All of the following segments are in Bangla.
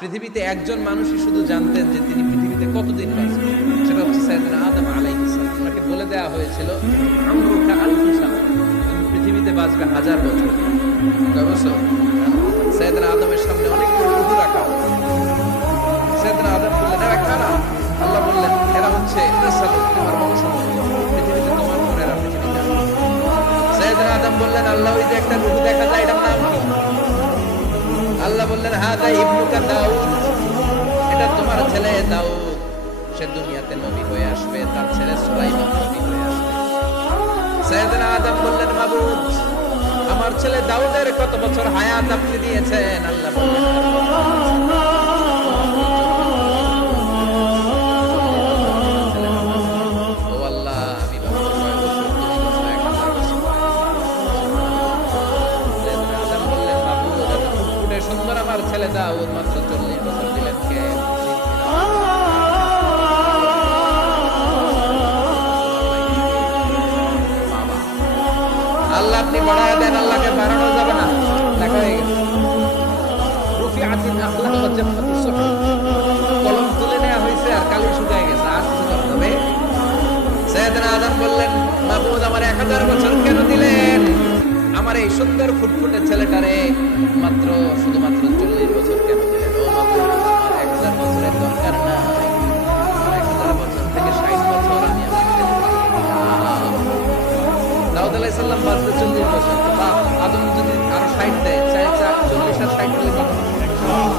পৃথিবীতে একজন মানুষই শুধু জানতেন যে তিনি পৃথিবীতে কতদিন বাঁচবেন, সেটা হচ্ছে সাইয়েদনা আদম আলাইহিস সালাম। ওনাকে বলে দেওয়া হয়েছিল আমরুকা আলফু সানা, তুমি পৃথিবীতে বাঁচবে 1000 বছর। কয় বছর? সাইয়েদনা আদমের সামনে অনেকগুলো রূহ রাখা হলো। সাইয়েদনা আদম বললেন, এরা কারা? আল্লাহ বললেন, এরা হচ্ছে রাসূল, তোমার বংশধর, পৃথিবীতে তোমার পরে এরা পৃথিবীতে আসবে। সাইয়েদনা আদম বললেন, আল্লাহ ওই যে একটা রূহ দেখা যায়, এটার নাম কি? আল্লাহ বললেন, হাদা ইবনুকা দাউদ, এটা তোমার ছেলে দাউদ, সে দুনিয়াতে নবী হয়ে আসবে, তার ছেলে সুলাইমান নবী হয়ে আসবে। সাইয়েদনা আদম বললেন, মাবুদ, আমার ছেলে দাউদের কত বছর হায়াত আপনি দিয়েছেন? আল্লাহ বললেন, ও আল্লাহ, আমি বাবা 6 বছর, তুমি বলছো 1000 বছর। সাইয়েদনা আদম বললেন, মাবুদ, এত ফুটফুটে সুন্দর আমার ছেলে দাউদ মাত্র 40 বছর দিলেন কে? আল্লাহ আপনি বাড়ায় দেন, আল্লাহকে বাড়ানো যাবে না। দেখা হয়ে গেছে, রুফিআতিল আখলাক ওয়া জাফফাতিস সুহুফ, কলম তুলে নেওয়া হয়েছে আর কালি শুকায় গেছে, আর কিছু করা যাবে? সাইয়েদনা আদম বললেন, মাবুদ, আমার 1000 বছর কেন দিলেন? আমার এই সুন্দর ফুটফুটে ছেলেটারে মাত্র শুধুমাত্র 40 বছর কেন দিলেন? ও মাবুদ, আমার 1000 বছরের দরকার নাই, আমার 1000 বছর থেকে 60 বছর আমি আমার ছেলেকে দিলাম। দাউদ আলাইহিস সালাম বাঁচতে 40 বছর, বা আদম যদি আরো 60 দেয়, 40 আর 60 হলে কত? 100।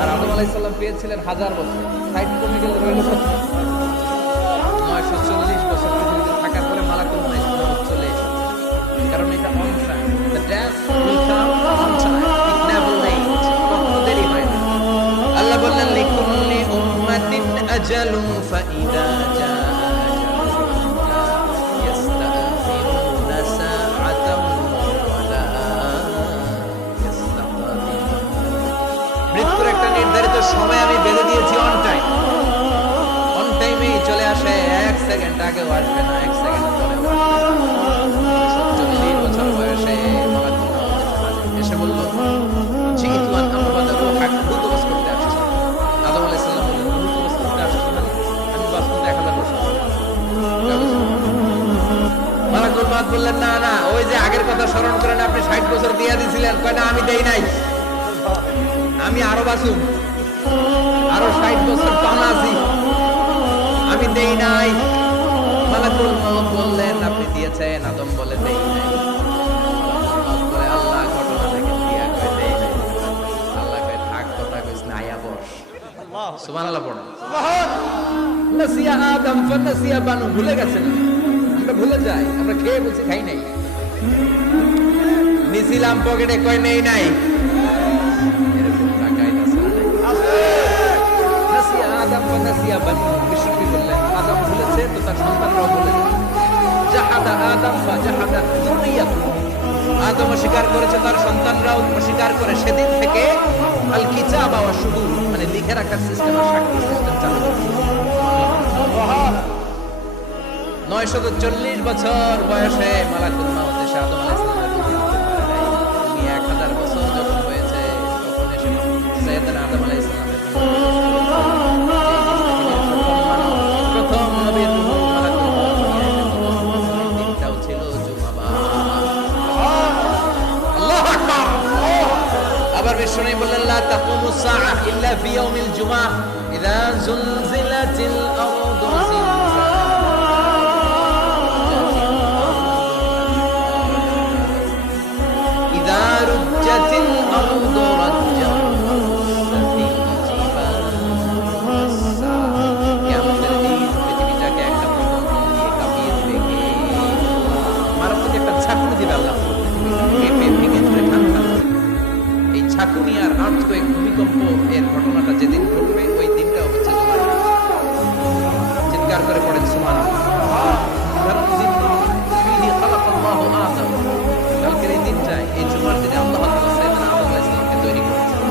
আর আদম আলাইহিস সালাম পেয়েছিলেন 1000 বছর, 60 কমে গেলে রইল কত? 940 বছর পৃথিবীতে থাকার পরে মালাকুল মউত চলে এসেছে। কারণ এটা on time, the death will come on time, it never late, কখনো দেরি হয় না। আল্লাহ বললেন, লিকুল্লি উম্মাতিন আজালুন ফাইদা জা মৃত্যুর একটা নির্ধারিত সময় আমি বেঁধে দিয়েছি, অন টাইম, অন টাইমেই চলে আসে, 1 সেকেন্ড আগেও আসবে না, 1 সেকেন্ড পরেও আসবে না। 40 বছর বয়সে মালাকুল মউত এসে বলল, জিতু আন আমবাদা রূহাক, দ্রুত বাস করতে আসছে। আদম আলাইহিস সালাম বললেন, দ্রুত বাস করতে আসছে মানে আমি বাস করতে 1000 বছর। মালাকুল মউত বললেন, না না, ওই যে আগের কথা স্মরণ করেন, আপনি 60 বছর দিয়ে দিয়েছিলেন। কয় না, আমি দেই নাই, আমি আরো বাঁচুম, আরো 60 বছর টানা আছি, আমি দেই নাই। মালাকুল মউত বললেন, আপনি দিয়েছেন? আদম বলে, দেই নাই। মালাকুল মউত বলে, আল্লাহ ঘটনা দেখেন, দিয়া কয় দেই নাই। আল্লাহ কয়, থাক, কথা কইছ না, আয়া বস। সুবহানাল্লাহ পড়ো। নাসিয়া আদম ফানাসিয়া বানু, ভুলে গেছেন। আমরা ভুলে যাই, আমরা খেয়ে বলছি খাই নাই, নিছিলাম পকেটে, কয় নেই নাই। এরকম টাকাই নাসিয়া আদম ফানাসিয়া বানু, বিশ্বনবী বললেন, আদম ভুলেছে তো তার সন্তানরাও ভুলে যাবে। জাহাদা আদম ফাজাহাদা যুররিয়াতু, আদম অস্বীকার করেছে, তার সন্তানরাও অস্বীকার করে। সেদিন থেকে আল কিতাবা ওয়া শুহুদ, মানে লিখে রাখার সিস্টেম আর সাক্ষী সিস্টেম চালু হয়েছে। 940 বছর বয়সে মালাকুল মউত এসে আদম আলাইহিস সালামের রূহ নিতে পারে নাই। উনি 1000 বছর যখন হয়েছে তখন এসে সাইয়েদনা আদম আলাইহিস সালামের প্রথম নবীর রূহ মালাকুল মউত নিয়ে এসে দিনটাও ছিল জুমাবার। আল্লাহু আকবার। আবার বিশ্বনবী বললেন, লা তাকুমুস সাআ ইল্লা ফি ইয়াউমিল জুমআহ ইযা যুলজিলাতিল আরদু ঝাঁকুনি আর আর্থকোয়েক, ভূমিকম্প, এর ঘটনাটা যেদিন ঘটবে ওই দিনটা হচ্ছে জুমার দিন। চিৎকার করে পড়েন সুবহানাল্লাহ। কালকের এই দিনটায়, এই জুমার দিনে আল্লাহ তাআলা সাইয়েদনা আদম আলাইহিস সালামকে তৈরি করেছেন।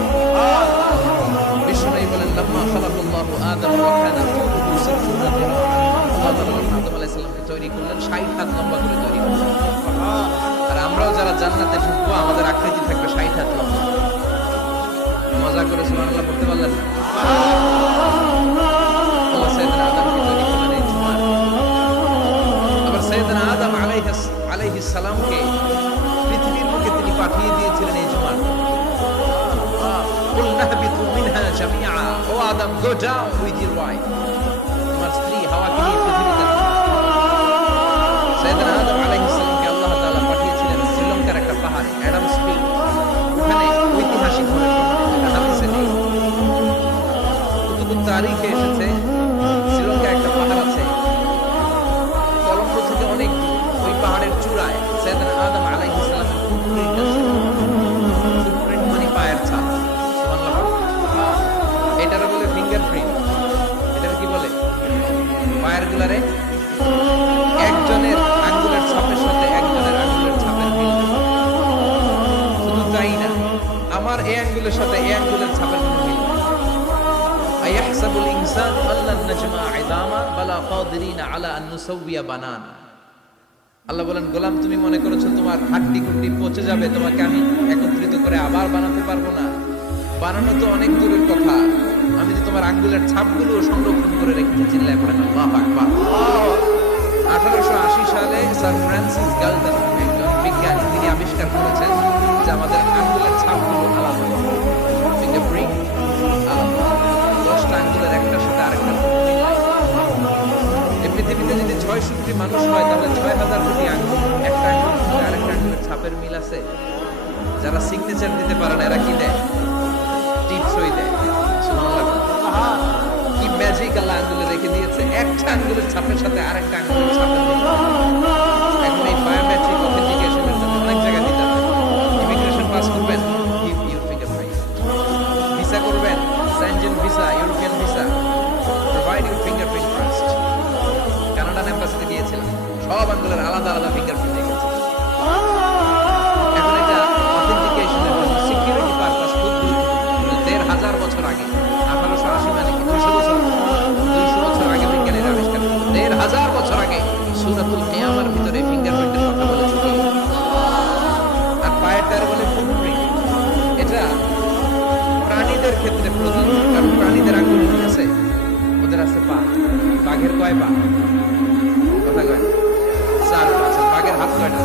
বিশ্বনবী বলেন, লাম্মা খালাকাল্লাহু আদম ওয়া কানা তুলুহু 60 দিরাআ, আল্লাহ তাআলা আদম আলাইহিস সালামকে তৈরি করলেন 60 হাত লম্বা করে তৈরি করলেন। আর আমরাও যারা জান্নাতে ঢুকবো, আমাদের আকৃতি থাকবে 60 হাত লম্বা। সুবহানাল্লাহ পড়তে পারলেন না? আল্লাহ সাইয়েদনা আদমকে তৈরি করলেন এই জুমার। আবার সাইয়েদনা আদম আলাইহিস সালামকে পৃথিবীর বুকে তিনি পাঠিয়ে দিয়েছিলেন এই জুমার। কুল নাহবিতু মিনহা জামিআ, ও আদম, go down with your wife, তোমার স্ত্রী হাওয়াকে নিয়ে পৃথিবীতে। সাইয়েদনা আদম আলাইহিস সালামকে আল্লাহ তাআলা পাঠিয়েছিলেন শ্রীলঙ্কার একটা পাহাড়ে, অ্যাডামস পিক। ওখানে ঐতিহাসিকভাবে এটা হাদিসে নেই, কুতুবুত তারিখে এসেছে। শ্রীলঙ্কায় একটা পাহাড় আছে, কলম্বো থেকে অনেক দূর। ওই পাহাড়ের চূড়ায় সাইয়েদনা আদম আলাইহিস সালামের ফুটপ্রিন্ট আছে। ফুটপ্রিন্ট মানে পায়ের ছাপ। সুবহানাল্লাহ। এটারে বলে ফিঙ্গারপ্রিন্ট। এটারে কি বলে? পায়ের গুলারে একজনের আঙ্গুলের ছাপের সাথে একজনের আঙ্গুলের ছাপের মিল। শুধু তাই না, আমার এই আঙ্গুলের সাথে এই আঙ্গুলের ছাপের কোনো মিল। আয়াহসাবুল ইনসানু আল্লান নাজমা ইযামা বালা কাদিরিনা আলা আন নুসাউবিয়া বানানা। আল্লাহ বলেন, গোলাম, তুমি মনে করেছো তোমার হাড্ডি গুড্ডি পচে যাবে, তোমাকে আমি একত্রিত করে আবার বানাতে পারবো না? বানানো তো অনেক দূরের কথা, আমি যে তোমার আঙ্গুলের ছাপগুলো সংরক্ষণ করে রেখেছি। চিল্লায় পড়েন আল্লাহু আকবার। 1880 সালে স্যার ফ্রান্সিস গালটন, একজন বিজ্ঞানী, তিনি আবিষ্কার করেছেন যে আমাদের আঙ্গুলের ছাপগুলো আলাদা, ফিঙ্গারপ্রিন্ট আলাদা। 10টা আঙ্গুলের একটার সাথে আরেকটার মিল নাই। এই পৃথিবীতে যদি 600 কোটি মানুষ হয়, তাহলে 6000 কোটি আঙ্গুল, একটা আঙ্গুলের সাথে আরেকটা আঙ্গুলের ছাপের মিল আছে। যারা সিগনেচার দিতে পারে না, এরা কি দেয়? টিপসই দেয়। সুবহানাল্লাহ। কি ম্যাজিক আল্লাহ আঙ্গুলে রেখে দিয়েছে, একটা আঙ্গুলের ছাপের সাথে আরেকটা আঙ্গুলের ছাপের মিল। এখন এই বায়োমেট্রিক অথেন্টিকেশনের জন্য অনেক জায়গায় দিতে হয়। ইমিগ্রেশন পাস করবেন, গিভ ইউর ফিঙ্গারপ্রিন্ট। ভিসা করবেন, Schengen visa, European visa, provide your fingerprint first. Canadian এম্বাসিতে গিয়েছিলাম, সব আঙ্গুলের আলাদা আলাদা ফিঙ্গারপ্রিন্ট রেখেছে। এখন এটা অথেন্টিকেশনের জন্য, সিকিউরিটি পারপাস খুব গুরুত্বপূর্ণ। 1500 বছর আগে, 1880 মানে কি 200 বছর, 200 বছর আগে বিজ্ঞানীরা আবিষ্কার করেছে। 1500 বছর আগে সূরাতুল কিয়ামার ভিতরে ফিঙ্গারপ্রিন্টের কথা বলেছে কি? আর পায়েরটার বলে ফুটপ্রিন্ট। এটা প্রাণীদের ক্ষেত্রে প্রযোজ্য, কারণ প্রাণীদের আঙ্গুল আছে, ওদের আছে পা। বাঘের কয় পা? কথা কয় 4 পা। বাঘের হাত কয়টা?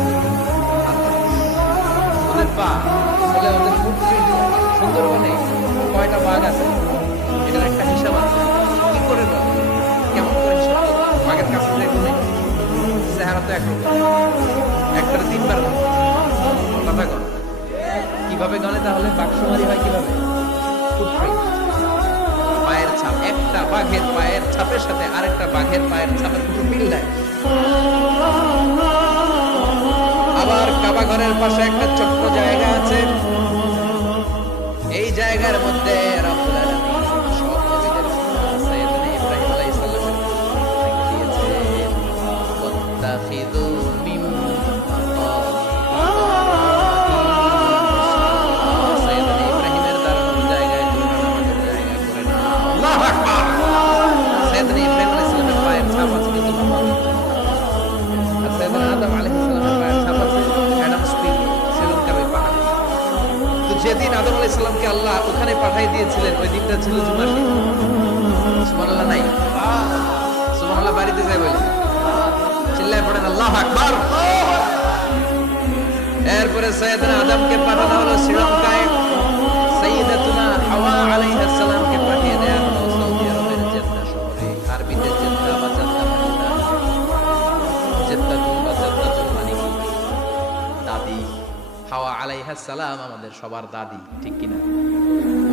ওদের পা বলে ওদের ফুটপ্রিন্ট। সুন্দরবনে কয়টা বাঘ আছে, এটার একটা হিসাব আছে। কি করে বলে, কেমন করে হিসাব? বাঘের কাছে যে গুনে চেহারা তো একরকম, একটার 3 বার কথা কন। কিভাবে গনে তাহলে? বাক্সমারি হয় কিভাবে? ফুটপ্রিন্ট, পায়ের ছাপ। একটা বাঘের পায়ের ছাপের সাথে আরেকটা বাঘের পায়ের ছাপের কোনো মিল নাই। আবার কাবা ঘরের পাশে একটা ছোট্ট জায়গা আছে, এই জায়গার মধ্যে রব্বুল আলামিন সব নবীদের সাইয়েদনা ইব্রাহিম আলাইহিস সালামের রেখে দিয়েছেন। ওয়াত্তাখিযু মিন মাকামি সাইয়েদনা ইব্রাহিমের দাঁড়ানোর জায়গায় তোমরা নামাজের জায়গা করে নাও। আল্লাহু আকবার। সাইয়েদনা ইব্রাহিম আলাইহিস সালামের পায়ের ছাপ আছে কিন্তু মাকামি, আর সাইয়েদনা আদম আলাইহিস সালামের পায়ের ছাপ আছে অ্যাডামস পিক, শ্রীলঙ্কার ওই পাহাড়ে। তো যেদিন আদম আলাইহিস সালামকে আল্লাহ ওখানে পাঠিয়ে দিয়েছিলেন, ওই দিনটা ছিল জুমার দিন। সুবহানাল্লাহ নাই? সুবহানাল্লাহ বাড়িতে যাই বলে চিল্লায় পড়েন আল্লাহু আকবার। এরপরে সাইয়েদনা আদমকে পাঠানো হলো শ্রীলঙ্কায়, সাইয়্যিদাতুনা হাওয়া আলাইহিস সালামকে পাঠিয়ে দেয়া হলো সৌদি আরবের জেদ্দা শহরে। আরবিতে জেদ্দা বা জাদ্দা মানে জেদ্দাতুন বা জাদ্দাতুন মানে কি? দাদি। হাওয়া আলাইহিস সালাম আমাদের সবার দাদি, ঠিক কিনা?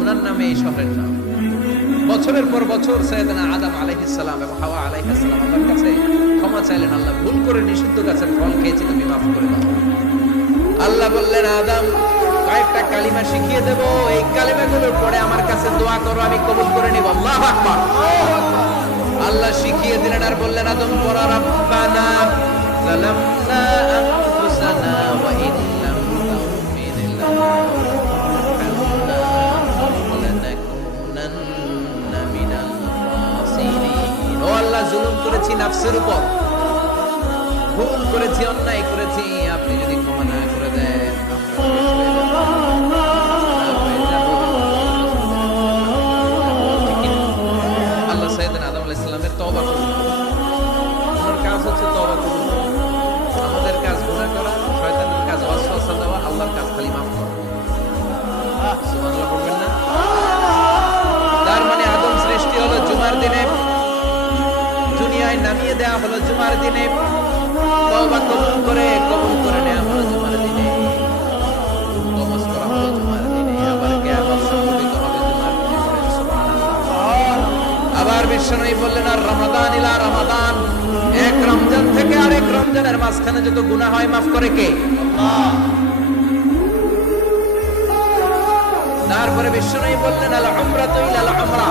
ওনার নামে এই শহরের নাম। বছরের পর বছর সাইয়েদনা আদম আলাইহিস সালাম এবং হাওয়া আলাইহিস সালাম আল্লাহর কাছে ক্ষমা চাইলেন, আল্লাহ ভুল করে নিষিদ্ধ গাছের ফল খেয়েছি, তুমি মাফ করে দাও। আল্লাহ বললেন, আদম, কয়েকটা কালিমা শিখিয়ে দেব, এই কালিমাগুলোর পরে আমার কাছে দোয়া করো, আমি কবুল করে নিব। আল্লাহু আকবার। আল্লাহ শিখিয়ে দিলেন আর বললেন, আদম পড়া, রাব্বানা যালামনা আনফুসানা ওয়া ইন লাম তাগফির লানা ওয়া লানাকুনান্না মিনাল খাসিরিন। ও আল্লাহ, জুলুম করেছি নাফসের উপর, ভুল করেছি, অন্যায় করেছি, আপনি যদি ক্ষমা না করে দেন আমরা শেষ হয়ে যাব। নেওয়া হলো জুমার দিনে, তওবা কবুল করে নেওয়া হলো জুমার দিনে, কবজ করা হলো জুমার দিনে, আবার কিয়ামত সংঘটিত হবে জুমার দিনে। সুবহানাল্লাহ। আবার বিশ্বনবী বললেন, আর রমাদান ইলা রমাদান, এক রমজান থেকে আরেক রমজানের মাঝখানে যত গুনাহ হয় মাফ করে কে? আল্লাহ। তারপরে বিশ্বনবী বললেন, আল উমরাতু ইলাল উমরা,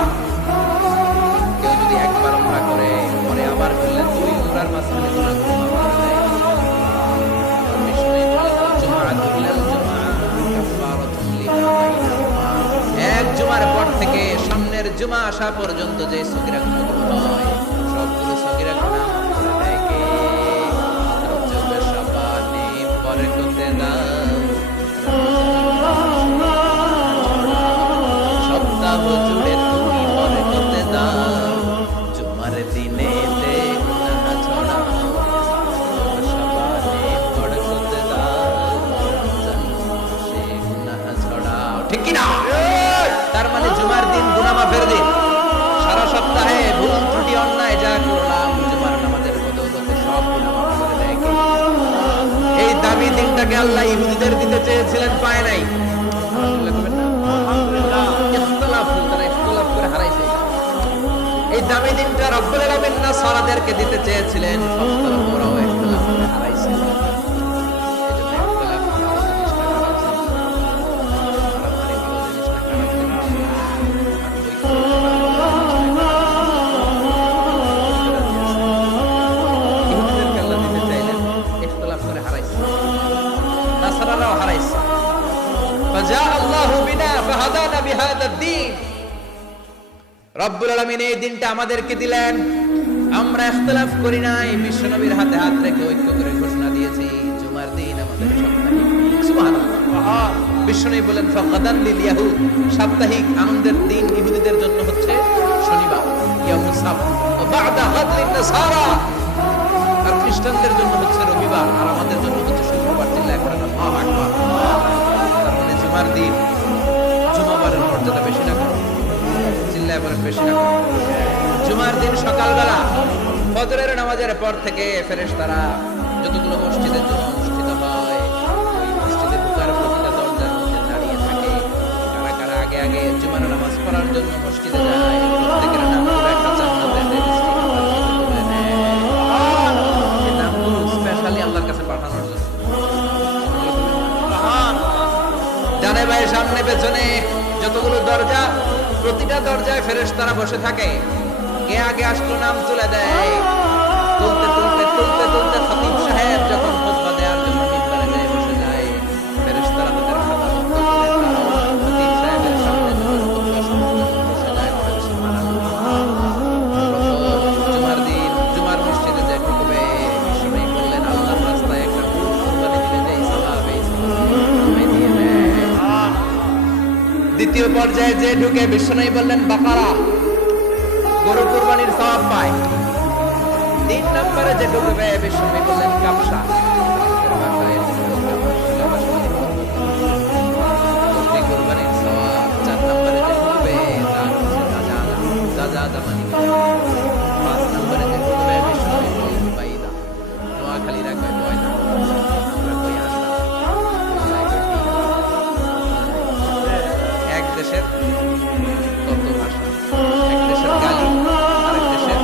কেউ যদি একবার উমরা করে পরে আবার করলে দুই উমরার মাঝখানে গুনাহ ক্ষমা করে দেয়। বিশ্বনবী বললেন, আল জুমআতু ইলাল জুমআ কাফারাতুন লিমা বাইনাহুমা, এক জুমার পর থেকে সামনের জুমা আসা পর্যন্ত যে সগীরা গুনাহগুলো হয় সবগুলো সগীরা গুনাহ মাফ করে দেয় কে? রজব শাবানে বরকতে দাও, সপ্তাহ জুড়ে তুমি বরকতে দাও, জুমার দিনেতে গুনাহ ছড়াও, শাবানে বরকতে দাও, রমজান মাসে গুনাহ ছড়াও। ঠিক কি না? তার মানে জুমার দিন গুনাহ মাফের দিন। সারা সপ্তাহে ভুল ত্রুটি অন্যায় যা করলাম জুমার নামাজের বদৌলতে সব গুনাহ মাফ করে দেয় কে? এই দামি দিনটাকে আল্লাহ ইহুদিদের দিতে চেয়েছিলেন, পায় নাই। এই দামি দিনটা রব্বুল আলামিন নাসারাদেরকে দিতে চেয়েছিলেন, ওরাও ইখতিলাফ করে হারাইছে। এজন্য ইখতিলাফ ভালো জিনিসটা খারাপ জিনিস, মারামারি ভালো জিনিসটা খারাপ জিনিস, ইহুদিদেরকে আল্লাহ দিতে চাইলেন, ইখতিলাফ করে হারাইছে, নাসারারাও হারাইছে। ফাজা আল্লাহু বিনা ফাহাদানা বিহাদা দ্বীন, রব্বুল আলামিন এই দিনটা আমাদেরকে দিলেন, আমরা ইখতিলাফ করি নাই, বিশ্বনবীর হাতে হাত রেখে ঐক্য করে ঘোষণা দিয়েছি জুমার দিন আমাদের সাপ্তাহিক দিন। সুবহানাল্লাহ। বিশ্বনবী বলেন, ফাগাদান লিল ইয়াহুদ, সাপ্তাহিক আনন্দের দিন ইহুদিদের জন্য হচ্ছে শনিবার, ইয়াউমুস সাbt, ওয়া বা'দা গাদলিন নাসারা, আর খ্রিস্টানদের জন্য হচ্ছে রবিবার, আর আমাদের জন্য হচ্ছে শুক্রবার। চিল্লায় পড়েন আল্লাহু আকবার। তার মানে জুমার দিন, জুমাবারের মর্যাদা বেশি না কম? চিল্লায় বলেন বেশি না কম? জুমার দিন সকালবেলা ফজরের নামাজের পর থেকে ফেরেশতারা যতগুলো মসজিদে জুমা অনুষ্ঠিত হয় ওই মসজিদে ঢোকার প্রতিটা দরজার মধ্যে দাঁড়িয়ে থাকে। কারা কারা আগে আগে জুমার নামাজ পড়ার জন্য মসজিদে যায়, প্রত্যেকের নামগুলো একটা জান্নাতের রেজিস্ট্রি তুলে নেয়। এই নামগুলো স্পেশালি আল্লাহর কাছে পাঠানোর জন্য। ডানে বায়ে সামনে পেছনে যতগুলো দরজা, প্রতিটা দরজায় ফেরেশতারা বসে থাকে। কে আগে আসলো নাম তুলে দেয়। তুলতে তুলতে তুলতে তুলতে খতিব সাহেব যখন খুতবা দেওয়ার জন্য মিম্বারে যায় বসে যায়, ফেরেশতারা তাদের খাতা বন্ধ করে তারাও খতিব সাহেবের সামনে যখন খুতবা শোনার জন্য বসে যায়। বলে সুবহানাল্লাহ। জুমার দিন জুমার মসজিদে যে ঢুকবে, বিশ্বনবী বললেন, আল্লাহর রাস্তায় একটা উট কুরবানি দিলে যে সওয়াব, এই সওয়াব দিয়ে দেয়। দ্বিতীয় পর্যায়ে যে ঢুকে, বিশ্বনবী বললেন বাকারা, গরু কুরবানির সওয়াব পায়। 3 নম্বরে যে ঢুকবে, বিশ্বনবী বললেন কাবসা, কুরবানির সওয়াব। 4 নম্বরে যে ঢুকবে তার হচ্ছে দাজা মানে। 5 নম্বরে যে ঢুকবে, বিশ্বনবী বললেন বাইদা, নোয়াখালী রাখবে বয়দা, আমরা কই আন্ডা। এক দেশের কত ভাষা, এক দেশের গালি, আরেক দেশের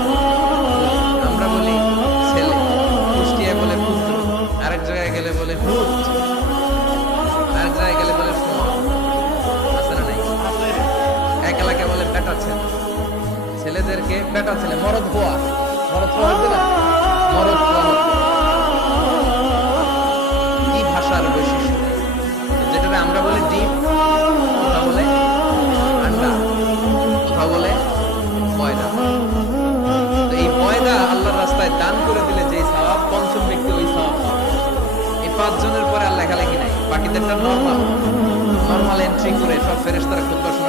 আমরা বলি ছেলে, কুষ্টিয়া বলে পুত্র, আরেক জায়গায় গেলে বলে পুত, আরেক জায়গায় গেলে বলে ফোয়া। আছে না নাই? এক এলাকায় বলে বেটা ছেলে, ছেলেদেরকে বেটা ছেলে, মরদ ফোয়া, মরদ ফোয়া হচ্ছে না, মরদ ফোয়া হচ্ছে। কি ভাষার বৈশিষ্ট্য! যেটা আমরা বলি ডিম, কথা বলে আন্ডা, কথা বলে ময়দা। তো এই ময়দা আল্লাহর রাস্তায় দান করে দিলে যে সওয়াব, পঞ্চম ব্যক্তি ওই সওয়াব পাবে। এই 5 জনের পরে আর লেখালেখি নাই, বাকিদেরটা নরমাল এন্ট্রি করে সব ফেরেশতারা খুতবা শোনার